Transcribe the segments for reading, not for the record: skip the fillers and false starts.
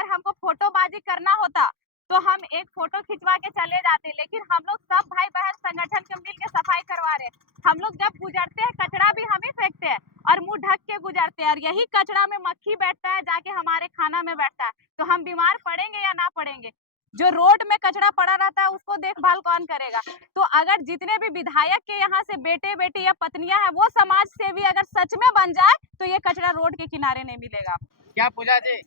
अगर हमको फोटोबाजी करना होता तो हम एक फोटो खिंचवा के चले जाते, लेकिन हम लोग सब भाई बहन संगठन के मिल के सफाई करवा रहे हैं। हम लोग जब गुजरते हैं कचरा भी हम ही फेंकते हैं और मुंह ढक के गुजरते हैं, और यही कचरा में मक्खी बैठता है, जाके हमारे खाना में बैठता है, तो हम बीमार पड़ेंगे या ना पड़ेंगे? जो रोड में कचरा पड़ा रहता है उसको देखभाल कौन करेगा? तो अगर जितने भी विधायक के यहाँ से बेटे बेटी या पत्नियां हैं वो समाज सेवी अगर सच में बन जाए तो ये कचरा रोड के किनारे नहीं मिलेगा। क्या पूजा जी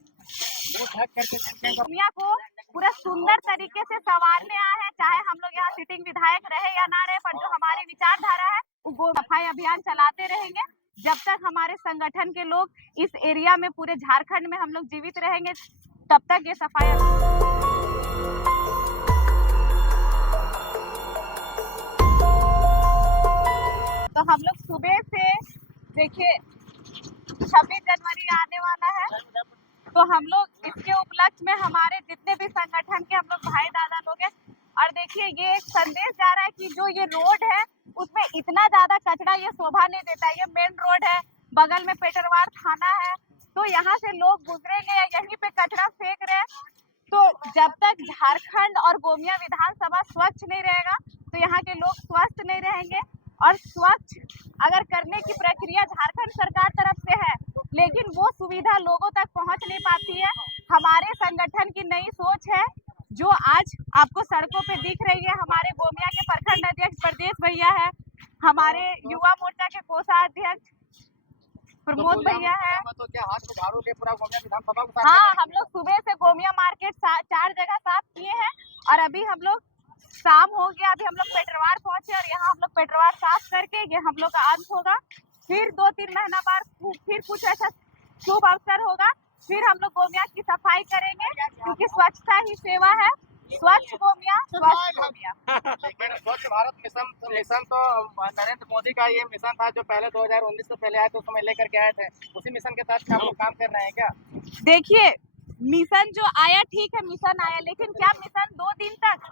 ढक करके दुनिया को पूरा सुंदर तरीके से संवारने आए हैं, चाहे हम लोग यहाँ सिटिंग विधायक रहे या ना रहे, पर जो हमारी विचारधारा है वो सफाई अभियान चलाते रहेंगे जब तक हमारे संगठन के लोग इस एरिया में, पूरे झारखंड में हम लोग जीवित रहेंगे, तब तक ये सफाई तो हम लोग सुबह से देखिए 26 जनवरी आने वाला है, तो हम लोग इसके उपलक्ष्य में हमारे जितने भी संगठन के हम लोग भाई दादा लोग हैं, और देखिए ये एक संदेश जा रहा है कि जो ये रोड है उसमें इतना ज्यादा कचरा ये शोभा नहीं देता है। ये मेन रोड है, बगल में पेटरवार थाना है, तो यहाँ से लोग गुजरेंगे या यहीं पे कचरा फेंक रहे हैं, तो जब तक झारखंड और गोमिया विधानसभा स्वच्छ नहीं रहेगा तो यहाँ के लोग स्वस्थ नहीं रहेंगे। और स्वच्छ अगर करने की प्रक्रिया झारखंड सरकार तरफ से है, लेकिन वो सुविधा लोगों तक पहुंच नहीं पाती है। हमारे संगठन की नई सोच है जो आज आपको सड़कों पे दिख रही है। हमारे गोमिया के प्रखंड अध्यक्ष प्रदेश भैया है, हमारे युवा मोर्चा के कोषाध्यक्ष प्रमोद भैया है। तो क्या हाथ में झाड़ू ले पूरा गोमिया विधानसभा को? हाँ, हम लोग सुबह से गोमिया मार्केट 4 जगह साफ किए हैं, और अभी हम लोग शाम हो गया, अभी हम लोग पेटरवार पहुंचे और यहाँ हम लोग पेटरवार साफ करके ये हम लोग का अंत होगा। फिर 2-3 महीना बाद फिर कुछ ऐसा शुभ अवसर होगा, फिर हम लोग गोमिया की सफाई करेंगे, क्योंकि स्वच्छता ही सेवा है। स्वच्छ गोमिया, स्वच्छ गोमिया। लेकिन स्वच्छ भारत मिशन तो नरेंद्र मोदी का ये मिशन था जो पहले 2019 से पहले आए थे, उस समय लेकर के आए थे। उसी मिशन के तहत हम लोग काम कर रहे हैं क्या? देखिए मिशन जो आया ठीक है, मिशन आया, लेकिन क्या मिशन 2 दिन तक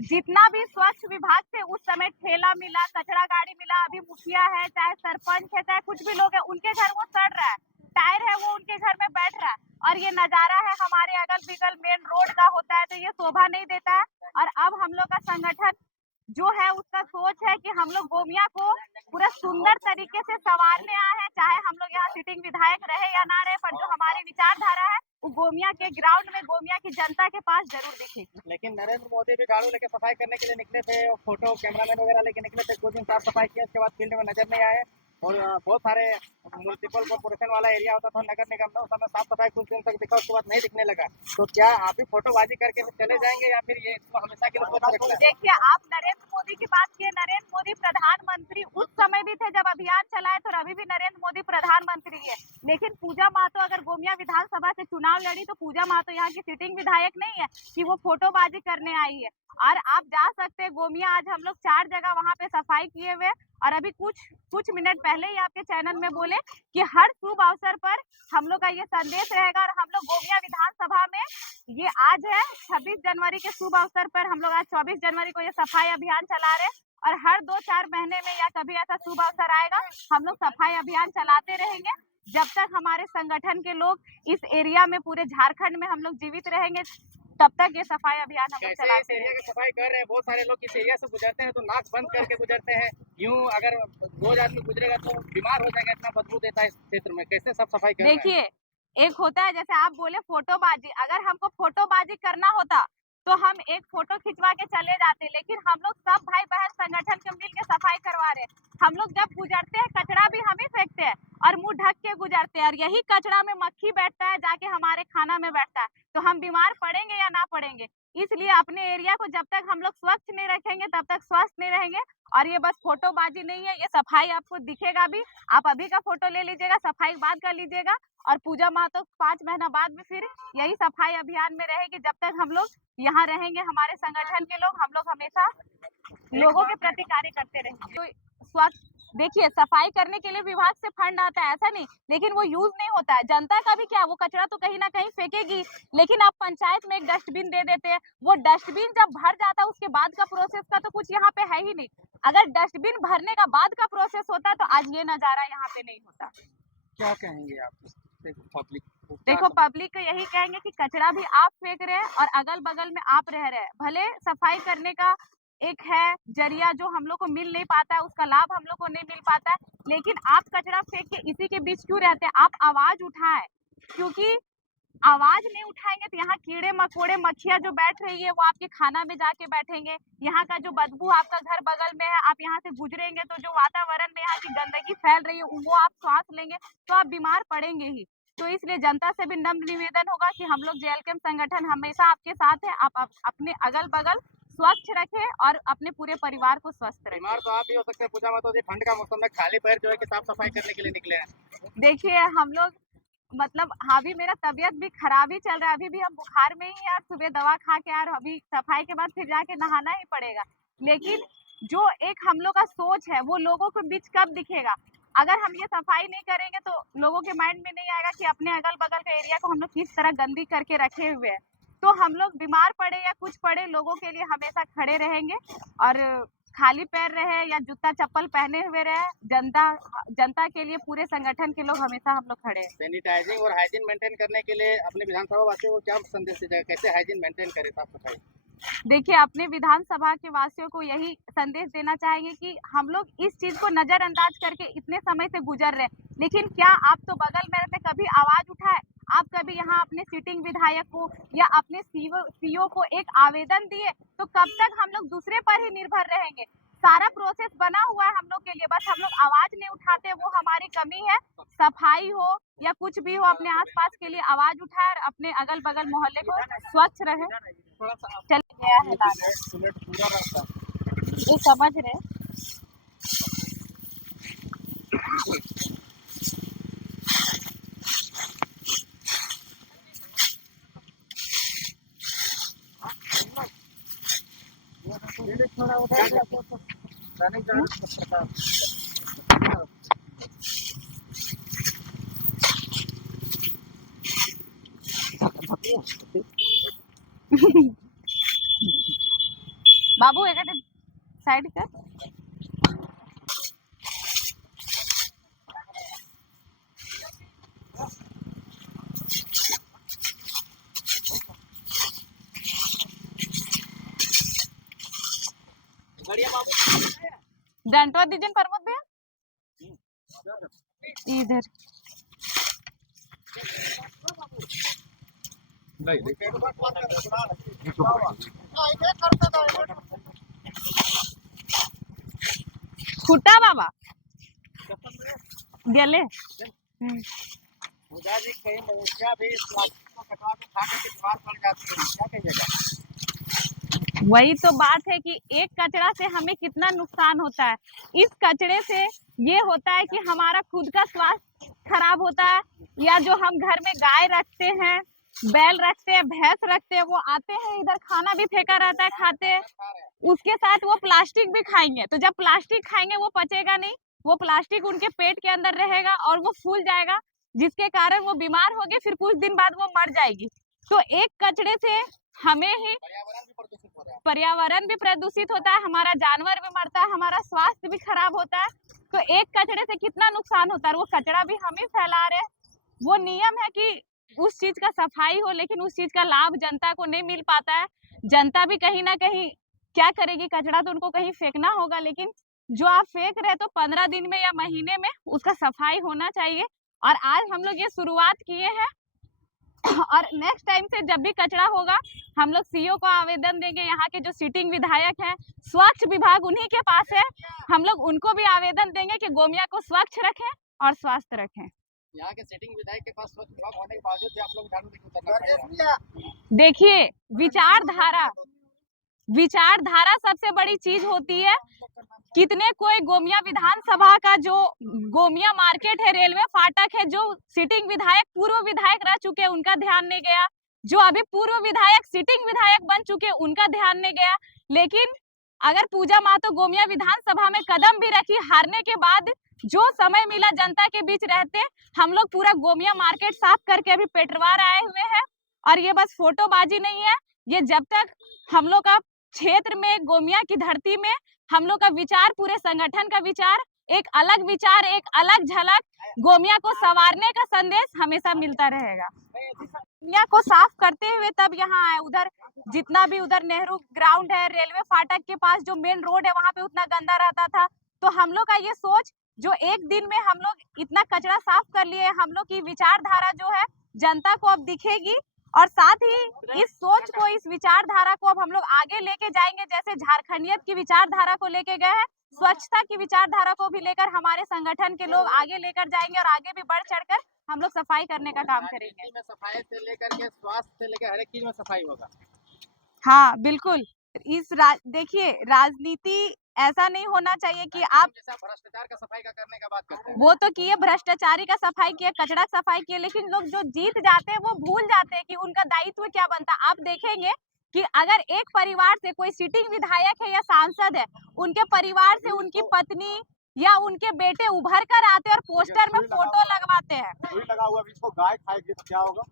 जितना भी स्वच्छ विभाग से उस समय ठेला मिला, कचरा गाड़ी मिला, अभी मुखिया है, चाहे सरपंच है, चाहे कुछ भी लोग है, उनके घर वो सड़ रहा है, टायर है वो उनके घर में बैठ रहा है, और ये नजारा है हमारे अगल बगल मेन रोड का होता है, तो ये शोभा नहीं देता है। और अब हम लोग का संगठन जो है उसका सोच है कि हम लोग गोमिया को पूरा सुंदर तरीके से संवारने आए हैं, चाहे हम लोग यहाँ सिटिंग विधायक रहे या ना रहे, पर जो हमारी विचारधारा है वो गोमिया के ग्राउंड में गोमिया की जनता के पास जरूर दिखेगी। लेकिन नरेंद्र मोदी भी झाड़ू लेके सफाई करने के लिए निकले थे, फोटो कैमरामैन वगैरह लेके निकले थे, 2 दिन साफ सफाई किया, उसके बाद फील्ड में नजर नहीं आए, और बहुत सारे म्यूनसिपल कॉर्पोरेशन वाला एरिया होता था नगर निगम में, उस समय साफ सफाई कुछ दिन तक दिखा, उसके बाद नहीं दिखने लगा। तो क्या आप भी फोटोबाजी करके चले जाएंगे या फिर ये इसको हमेशा के लिए? देखिए आप नरेंद्र मोदी की बात किए, नरेंद्र मोदी प्रधानमंत्री उस समय भी थे जब अभियान चलाए, तो अभी भी नरेंद्र मोदी प्रधानमंत्री है, लेकिन पूजा महतो अगर गोमिया विधानसभा से चुनाव लड़ी तो पूजा महतो यहाँ की सिटिंग विधायक नहीं है कि वो फोटोबाजी करने आई है। और आप जा सकते हैं गोमिया, आज हम लोग 4 जगह वहाँ पे सफाई किए हुए, और अभी कुछ मिनट पहले ही आपके चैनल में बोले कि हर शुभ अवसर पर हम लोग का ये संदेश रहेगा, और हम लोग गोमिया विधानसभा में ये आज है 26 जनवरी के शुभ अवसर पर हम लोग आज 24 जनवरी को ये सफाई अभियान चला रहे हैं, और हर 2-4 महीने में या कभी ऐसा शुभ अवसर आएगा हम लोग सफाई अभियान चलाते रहेंगे जब तक हमारे संगठन के लोग इस एरिया में, पूरे झारखंड में हम लोग जीवित रहेंगे, तब तक ये सफाई अभियान हम लोग चलाते हैं। एरिया की सफाई कर रहे हैं, बहुत सारे लोग इस एरिया से गुजरते हैं तो नाक बंद करके गुजरते हैं, यूं अगर 2 आदमी गुजरेगा तो बीमार हो जाएगा, इतना बदबू देता है इस क्षेत्र में, कैसे सब सफाई कर रहे हैं? देखिए एक होता है, जैसे आप बोले फोटोबाजी, अगर हमको फोटोबाजी करना होता तो हम एक फोटो खिंचवा के चले जाते, लेकिन हम लोग सब भाई बहन संगठन के मिल के सफाई करवा रहे हैं। हम लोग जब गुजरते हैं कचरा भी हम ही फेंकते हैं और मुंह ढक के गुजरते हैं, और यही कचरा में मक्खी बैठता है, जाके हमारे खाना में बैठता है, तो हम बीमार पड़ेंगे या ना पड़ेंगे? इसलिए अपने एरिया को जब तक हम लोग स्वच्छ नहीं रखेंगे तब तक स्वस्थ नहीं रहेंगे। और ये बस फोटोबाजी नहीं है, ये सफाई आपको दिखेगा भी, आप अभी का फोटो ले लीजिएगा, सफाई बाद का लीजिएगा, और पूजा महतो 5 महीना बाद भी फिर यही सफाई अभियान में रहेगी जब तक हम लोग यहाँ रहेंगे। हमारे संगठन के लोग, हम लोग हमेशा लोगों के प्रति कार्य करते रहेंगे। तो स्वच्छ देखिए सफाई करने के लिए विभाग से फंड आता है, ऐसा नहीं, लेकिन वो यूज नहीं होता है। जनता का भी क्या, वो कचरा तो कहीं ना कहीं फेंकेगी, लेकिन आप पंचायत में एक डस्टबिन दे देते हैं, वो डस्टबिन जब भर जाता है उसके बाद का प्रोसेस का तो कुछ यहाँ पे है ही नहीं। अगर डस्टबिन भरने का बाद का प्रोसेस होता तो आज ये नजारा यहाँ पे नहीं होता। क्या कहेंगे आप? देखो पब्लिक को यही कहेंगे कि कचरा भी आप फेंक रहे हैं और अगल बगल में आप रह रहे हैं। भले सफाई करने का एक है जरिया जो हम लोग को मिल नहीं पाता है, उसका लाभ हम लोग को नहीं मिल पाता है, लेकिन आप कचरा फेंक के इसी के बीच क्यों रहते हैं? आप आवाज उठाएं, क्योंकि आवाज नहीं उठाएंगे तो यहाँ कीड़े मकोड़े मक्खियां जो बैठ रही है वो आपके खाना में जाके बैठेंगे। यहाँ का जो बदबू आपका घर बगल में है, आप यहाँ से गुजरेंगे तो जो वातावरण में यहाँ की गंदगी फैल रही है वो आप सांस लेंगे तो आप बीमार पड़ेंगे ही। तो इसलिए जनता से भी नम्र निवेदन होगा कि हम लोग जेएलकेएम संगठन हमेशा आपके साथ है। आप अपने अगल बगल स्वच्छ रखें और अपने पूरे परिवार को स्वस्थ रखें। बीमार तो आप भी हो सकते हैं पूजा माता जी, ठंड का मौसम में खाली पैर जो है कि साफ सफाई करने के लिए निकले हैं। देखिए हम लोग मतलब अभी मेरा तबीयत भी खराब ही चल रहा है, अभी भी हम बुखार में ही यार, सुबह दवा खा के यार अभी सफाई के बाद फिर जाके नहाना ही पड़ेगा। लेकिन जो एक हम लोग का सोच है वो लोगों के बीच कब दिखेगा? अगर हम ये सफाई नहीं करेंगे तो लोगों के माइंड में नहीं आएगा कि अपने अगल बगल के एरिया को हम लोग किस तरह गंदी करके रखे हुए हैं। तो हम लोग बीमार पड़े या कुछ पड़े लोगों के लिए हमेशा खड़े रहेंगे और खाली पैर रहे या जूता चप्पल पहने हुए रहे, जनता के लिए पूरे संगठन के लोग हमेशा हम लोग खड़े हैं। सैनिटाइजिंग और हाइजीन मेंटेन करने के लिए अपने विधानसभा वासियों को क्या संदेश दीजिएगा, कैसे हाइजीन मेंटेन करें, साफ सफाई? देखिए अपने विधानसभा के वासियों को यही संदेश देना चाहेंगे कि हम लोग इस चीज को नजरअंदाज करके इतने समय से गुजर रहे हैं, लेकिन क्या आप तो बगल में रहते कभी आवाज उठाए? आप कभी यहाँ अपने सिटिंग विधायक को या अपने सीओ को एक आवेदन दिए? तो कब तक हम लोग दूसरे पर ही निर्भर रहेंगे? सारा प्रोसेस बना हुआ है हम लोग के लिए, बस हम लोग आवाज नहीं उठाते, वो हमारी कमी है। सफाई हो या कुछ भी हो, अपने आसपास के लिए आवाज उठाए और अपने अगल बगल मोहल्ले को स्वच्छ रहे। चल गया है ये समझ रहे। बाबू एक साइड कर। डंटवा दीजिए प्रमोद भैया इधर। खुटा बाबा गेले पूजा जी कहीं मवेशियां भी इस प्लास्टिक को कटवा के खा करके बीमार पड़ जाती है, क्या कहिएगा? वही तो बात है कि एक कचरा से हमें कितना नुकसान होता है। इस कचरे से ये होता है कि हमारा खुद का स्वास्थ्य खराब होता है, या जो हम घर में गाय रखते हैं, बैल रखते हैं, भैंस रखते हैं, वो आते हैं इधर खाना भी फेंका रहता है, खाते हैं, उसके साथ वो प्लास्टिक भी खाएंगे। तो जब प्लास्टिक खाएंगे वो पचेगा नहीं, वो प्लास्टिक उनके पेट के अंदर रहेगा और वो फूल जाएगा, जिसके कारण वो बीमार होगी, फिर कुछ दिन बाद वो मर जाएगी। तो एक कचरे से हमें ही पर्यावरण भी प्रदूषित होता है, हमारा जानवर भी मरता है, हमारा स्वास्थ्य भी खराब होता है। तो एक कचरे से कितना नुकसान होता है, वो कचरा भी हम ही फैला रहे हैं। वो नियम है कि उस चीज का सफाई हो, लेकिन उस चीज का लाभ जनता को नहीं मिल पाता है। जनता भी कहीं ना कहीं क्या करेगी, कचरा तो उनको कहीं फेंकना होगा, लेकिन जो आप फेंक रहे तो 15 दिन में या महीने में उसका सफाई होना चाहिए। और आज हम लोग ये शुरुआत किए हैं और नेक्स्ट टाइम से जब भी कचरा होगा हम लोग सीओ को आवेदन देंगे। यहाँ के जो सिटिंग विधायक हैं, स्वच्छ विभाग उन्हीं के पास है, हम लोग उनको भी आवेदन देंगे कि गोमिया को स्वच्छ रखें और स्वस्थ रखें। यहाँ के सिटिंग विधायक के पास स्वच्छ विभाग होने के बावजूद भी आप लोग झाड़ू लेके उतरना। देखिए विचारधारा सबसे बड़ी चीज होती है। कितने कोई गोमिया विधानसभा का जो गोमिया मार्केट है, रेलवे फाटक है, जो सिटिंग विधायक पूर्व विधायक रह चुके हैं उनका ध्यान नहीं गया, जो अभी पूर्व विधायक सिटिंग विधायक बन चुके उनका ध्यान नहीं गया। लेकिन अगर पूजा महतो गोमिया विधानसभा में कदम भी रखी, हारने के बाद जो समय मिला जनता के बीच रहते हम लोग पूरा गोमिया मार्केट साफ करके अभी पेटरवार आए हुए हैं। और ये बस फोटोबाजी नहीं है, ये जब तक हम लोग का क्षेत्र में गोमिया की धरती में हम लोग का विचार, पूरे संगठन का विचार एक अलग विचार, एक अलग झलक गोमिया को संवारने का संदेश हमेशा मिलता रहेगा। गोमिया को साफ करते हुए तब यहाँ आए, उधर जितना भी उधर नेहरू ग्राउंड है, रेलवे फाटक के पास जो मेन रोड है वहां पे उतना गंदा रहता था। तो हम लोग का ये सोच जो एक दिन में हम लोग इतना कचरा साफ कर लिए, हम लोग की विचारधारा जो है जनता को अब दिखेगी और साथ ही इस सोच को, इस विचारधारा को अब हम लोग आगे लेके जाएंगे। जैसे झारखंडियत की विचारधारा को लेके गए हैं, स्वच्छता की विचारधारा को भी लेकर हमारे संगठन के लोग आगे लेकर जाएंगे और आगे भी बढ़ चढ़कर हम लोग सफाई करने का काम करेंगे। में सफाई से लेकर के स्वास्थ्य से लेकर हर एक चीज में सफाई होगा। हाँ बिल्कुल। देखिए राजनीति ऐसा नहीं होना चाहिए कि आप जैसा भ्रष्टाचार का सफाई का करने का बात करते हैं, वो तो किए, भ्रष्टाचारी का सफाई किए, कचरा सफाई किए, लेकिन लोग जो जीत जाते हैं वो भूल जाते हैं कि उनका दायित्व क्या बनता है। आप देखेंगे कि अगर एक परिवार से कोई सिटिंग विधायक है या सांसद है, उनके परिवार से उनकी पत्नी या उनके बेटे उभर कर आते हैं और पोस्टर में फोटो लगवाते हैं। लगा हुआ इसको गाय खाएगी तो क्या होगा?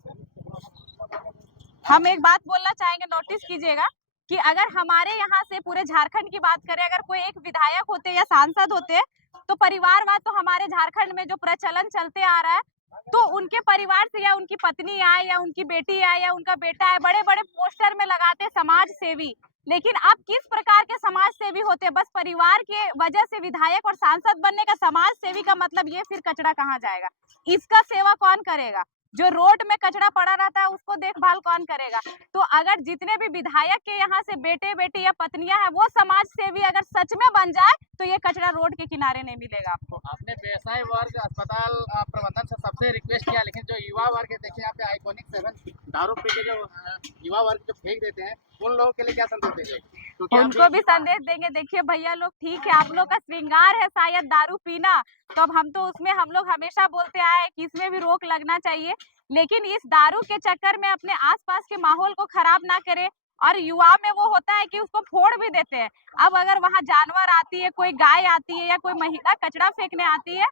हम एक बात बोलना चाहेंगे, नोटिस कीजिएगा कि अगर हमारे यहाँ से पूरे झारखंड की बात करें, अगर कोई एक विधायक होते या सांसद होते तो परिवारवाद तो हमारे झारखंड में जो प्रचलन चलते आ रहा है, तो उनके परिवार से या उनकी पत्नी आए या उनकी बेटी आए या उनका बेटा आए, बड़े बड़े पोस्टर में लगाते समाज सेवी। लेकिन अब किस प्रकार के समाज सेवी होते? बस परिवार के वजह से विधायक और सांसद बनने का समाज सेवी का मतलब ये, फिर कचरा कहाँ जाएगा? इसका सेवा कौन करेगा? जो रोड में कचरा पड़ा रहता है उसको देखभाल कौन करेगा? तो अगर जितने भी विधायक के यहाँ से बेटे बेटी या पत्नियां हैं वो समाज सेवी अगर सच में बन जाए तो ये कचरा रोड के किनारे नहीं मिलेगा आपको। आपने व्यवसाय वर्ग अस्पताल प्रबंधन से सबसे रिक्वेस्ट किया, लेकिन जो युवा वर्ग है, देखिए यहाँ पे आइकॉनिक 7 दारू पी के जो युवा वर्ग जो फेंक देते हैं, उन लोगों के लिए क्या संदेश देंगे? क्योंकि उनको भी संदेश देंगे, देखिए भैया लोग ठीक है, आप लोग का श्रृंगार है शायद दारू पीना, तो अब हम तो उसमें हम लोग हमेशा बोलते आए हैं कि इसमें भी रोक लगना चाहिए, लेकिन इस दारू के चक्कर में अपने आसपास के माहौल को खराब ना करें। और युवा में वो होता है कि उसको फोड़ भी देते हैं। अब अगर वहाँ जानवर आती है, कोई गाय आती है या कोई महिला कचरा फेंकने आती है,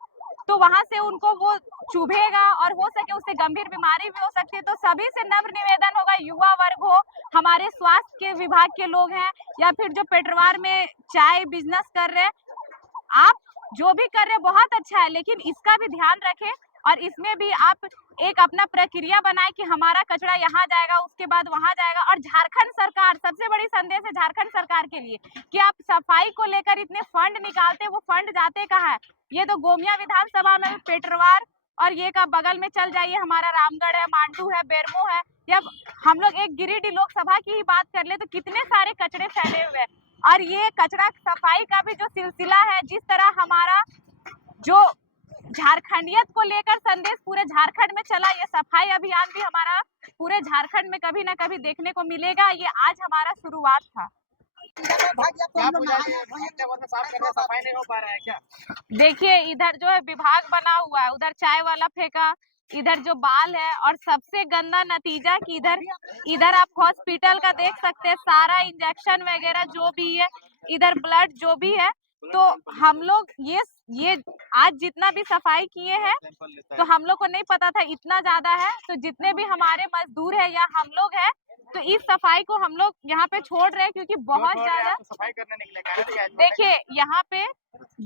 तो वहां से उनको वो चुभेगा और हो सके उससे गंभीर बीमारी भी हो सकती है। तो सभी से नम्र निवेदन होगा, युवा वर्ग हो, हमारे स्वास्थ्य के विभाग के लोग हैं, या फिर जो पेटरवार में चाय बिजनेस कर रहे हैं, आप जो भी कर रहे हैं बहुत अच्छा है, लेकिन इसका भी ध्यान रखें और इसमें भी आप एक अपना प्रक्रिया बनाए कि हमारा कचरा यहाँ जाएगा, उसके बाद वहां जाएगा। और झारखंड सरकार, सबसे बड़ी संदेश है झारखंड सरकार के लिए कि आप सफाई को लेकर इतने फंड निकालते, वो फंड जाते कहाँ है? ये तो गोमिया विधानसभा में पेटरवार और ये का बगल में चल जाइए, हमारा रामगढ़ है, मांडू है, बेरमो है, या हम लोग एक गिरिडीह लोकसभा की ही बात कर ले तो कितने सारे कचरे फैले हुए हैं। और ये कचरा सफाई का भी जो सिलसिला है, जिस तरह हमारा जो झारखंडियत को लेकर संदेश पूरे झारखंड में चला, ये सफाई अभियान भी हमारा पूरे झारखंड में कभी ना कभी देखने को मिलेगा। ये आज हमारा शुरुआत था। क्या पूजा जी, साफ करने सफाई नहीं हो पा रहा है क्या? देखिए इधर जो है विभाग बना हुआ है, उधर चाय वाला फेंका, इधर जो बाल है, और सबसे गंदा नतीजा कि इधर आप हॉस्पिटल का देख सकते हैं, सारा इंजेक्शन वगैरह जो भी है, इधर ब्लड जो भी है। तो हम लोग ये आज जितना भी सफाई किए हैं तो हम लोग को नहीं पता था इतना ज्यादा है। तो जितने भी हमारे मजदूर है या हम लोग हैं, तो इस सफाई को हम लोग यहाँ पे छोड़ रहे हैं क्योंकि बहुत ज्यादा सफाई करने निकले। देखिए यहाँ पे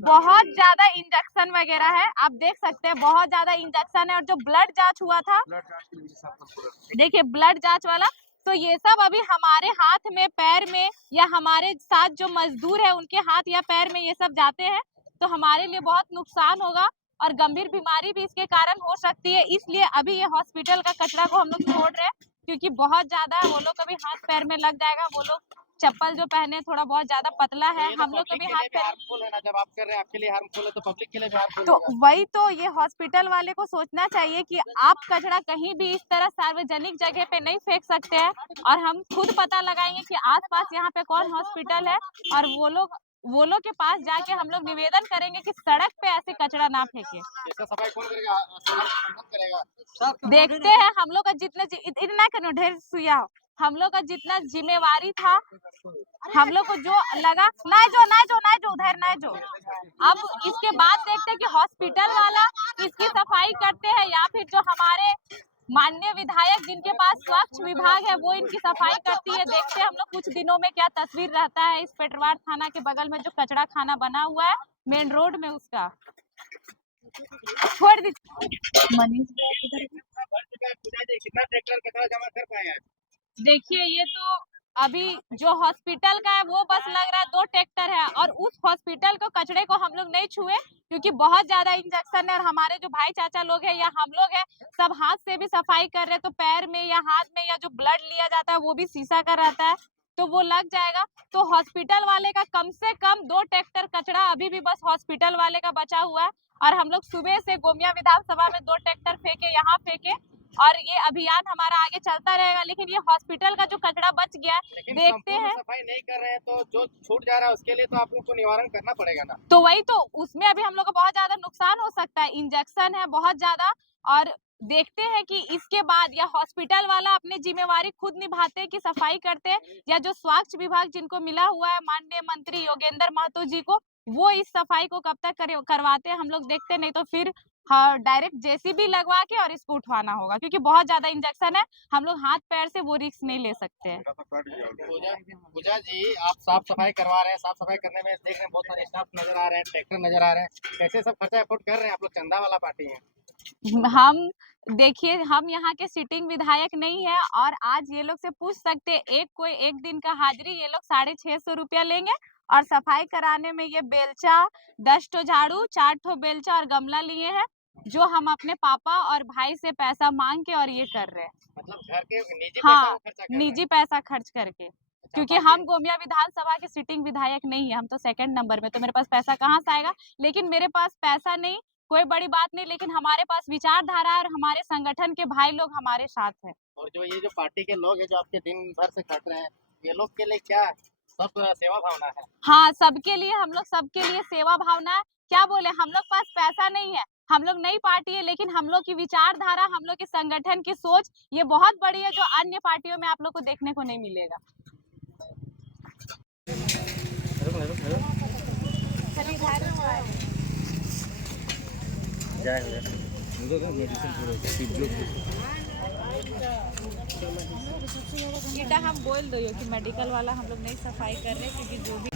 बहुत ज्यादा इंजेक्शन वगैरह है, आप देख सकते हैं बहुत ज्यादा इंजेक्शन है। और जो ब्लड जांच हुआ था, देखिए ब्लड जांच वाला, तो ये सब अभी हमारे हाथ में, पैर में, या हमारे साथ जो मजदूर है उनके हाथ या पैर में ये सब जाते हैं, तो हमारे लिए बहुत नुकसान होगा और गंभीर बीमारी भी इसके कारण हो सकती है। इसलिए अभी ये हॉस्पिटल का कचरा को हम लोग छोड़ रहे हैं क्योंकि बहुत ज्यादा वो लोग कभी हाथ पैर में लग जाएगा। वो लोग चप्पल जो पहने थोड़ा बहुत ज्यादा पतला है, हम लोग कभी हाथ पैर, हार्मफुल है ना, जब आप कर रहे हैं आपके लिए हार्मफुल है तो पब्लिक के लिए भी हार्मफुल तो होगा। वही तो ये हॉस्पिटल वाले को सोचना चाहिए कि आप कचरा कहीं भी इस तरह सार्वजनिक जगह पे नहीं फेंक सकते हैं। और हम खुद पता लगाएंगे कि आसपास यहाँ पे कौन हॉस्पिटल है और वो लोग के पास जाके हम लोग निवेदन करेंगे कि सड़क पे ऐसे कचरा ना फेंके। इसका सफाई कौन करेगा? कौन करेगा? देखते हैं हम लोग का जितना इतना करो ढेर सुइया हो, हम लोग का जितना जिम्मेवारी था, हम लोग को जो लगा, ना जो उधर ना जो। अब इसके बाद देखते हैं कि हॉस्पिटल वाला इसकी सफाई करते हैं या फिर जो हमारे माननीय विधायक जिनके पास स्वच्छ विभाग है वो इनकी सफाई करती है। देखते हैं हम लोग कुछ दिनों में क्या तस्वीर रहता है इस पेटरवार थाना के बगल में जो कचरा खाना बना हुआ है मेन रोड में उसका। छोड़ दीजिए मनीष कितना ट्रैक्टर कचरा जमा कर पाए आज? देखिए ये तो अभी जो हॉस्पिटल का है वो बस लग रहा है 2 ट्रैक्टर है और उस हॉस्पिटल को कचरे को हम लोग नहीं छुए क्योंकि बहुत ज्यादा इंजेक्शन है और हमारे जो भाई चाचा लोग हैं या हम लोग हैं सब हाथ से भी सफाई कर रहे हैं तो पैर में या हाथ में या जो ब्लड लिया जाता है वो भी शीशा का रहता है तो वो लग जाएगा। तो हॉस्पिटल वाले का कम से कम 2 ट्रैक्टर कचरा अभी भी बस हॉस्पिटल वाले का बचा हुआ है और हम लोग सुबह से गोमिया विधानसभा में 2 ट्रैक्टर फेंके यहाँ फेंके और ये अभियान हमारा आगे चलता रहेगा। लेकिन ये हॉस्पिटल का जो कचरा बच गया है देखते हैं सफाई नहीं कर रहे हैं तो जो छूट जा रहा है उसके लिए तो आप लोग को निवारण करना पड़ेगा ना। तो वही तो उसमें अभी हम लोग को बहुत ज्यादा नुकसान हो सकता है। इंजेक्शन है बहुत ज्यादा और देखते हैं कि इसके बाद या हॉस्पिटल वाला अपनी जिम्मेवारी खुद निभाते हैं कि सफाई करते हैं या जो स्वास्थ्य विभाग जिनको मिला हुआ है माननीय मंत्री योगेंद्र महतो जी को वो इस सफाई को कब तक करवाते हैं हम लोग देखते हैं। नहीं तो फिर हाँ डायरेक्ट जेसीबी लगवा के और इसको उठवाना होगा क्योंकि बहुत ज्यादा इंजेक्शन है हम लोग हाथ पैर से वो रिस्क नहीं ले सकते हैं। पूजा जी आप साफ सफाई करवा रहे हैं, साफ सफाई करने में देख रहे हैं बहुत सारे स्टाफ नजर आ रहे हैं, ट्रैक्टर नजर आ रहे हैं, कैसे सब खर्चा एफोर्ड कर रहे हैं आप लोग? चंदा वाला पार्टी है। हम देखिए हम यहाँ के सिटिंग विधायक नहीं है और आज ये लोग से पूछ सकते हैं एक कोई एक दिन का हाजिरी ये लोग 650 रुपया लेंगे और सफाई कराने में ये बेलचा 10 ठो झाड़ू 4 ठो बेलचा और गमला लिए हैं जो हम अपने पापा और भाई से पैसा मांग के और ये कर रहे हैं। मतलब घर के निजी हाँ पैसा खर्चा कर रहे हैं। निजी पैसा खर्च करके क्योंकि हम गोमिया विधानसभा के सिटिंग विधायक नहीं है हम तो सेकंड नंबर में तो मेरे पास पैसा कहाँ से आएगा। लेकिन मेरे पास पैसा नहीं कोई बड़ी बात नहीं लेकिन हमारे पास विचारधारा है और हमारे संगठन के भाई लोग हमारे साथ हैं। और जो ये जो पार्टी के लोग हैं जो आपके दिन भर से खट रहे हैं ये लोग के लिए क्या सब सेवा भावना है? हाँ सबके लिए हम लोग सबके लिए सेवा भावना है। क्या बोले हम लोग पास पैसा नहीं है हम लोग नई पार्टी है लेकिन हम लोग की विचारधारा हम लोग के संगठन की सोच ये बहुत बड़ी है जो अन्य पार्टियों में आप लोग को देखने को नहीं मिलेगा। हम बोल दो कि मेडिकल वाला हम लोग नहीं सफाई कर रहे क्योंकि जो भी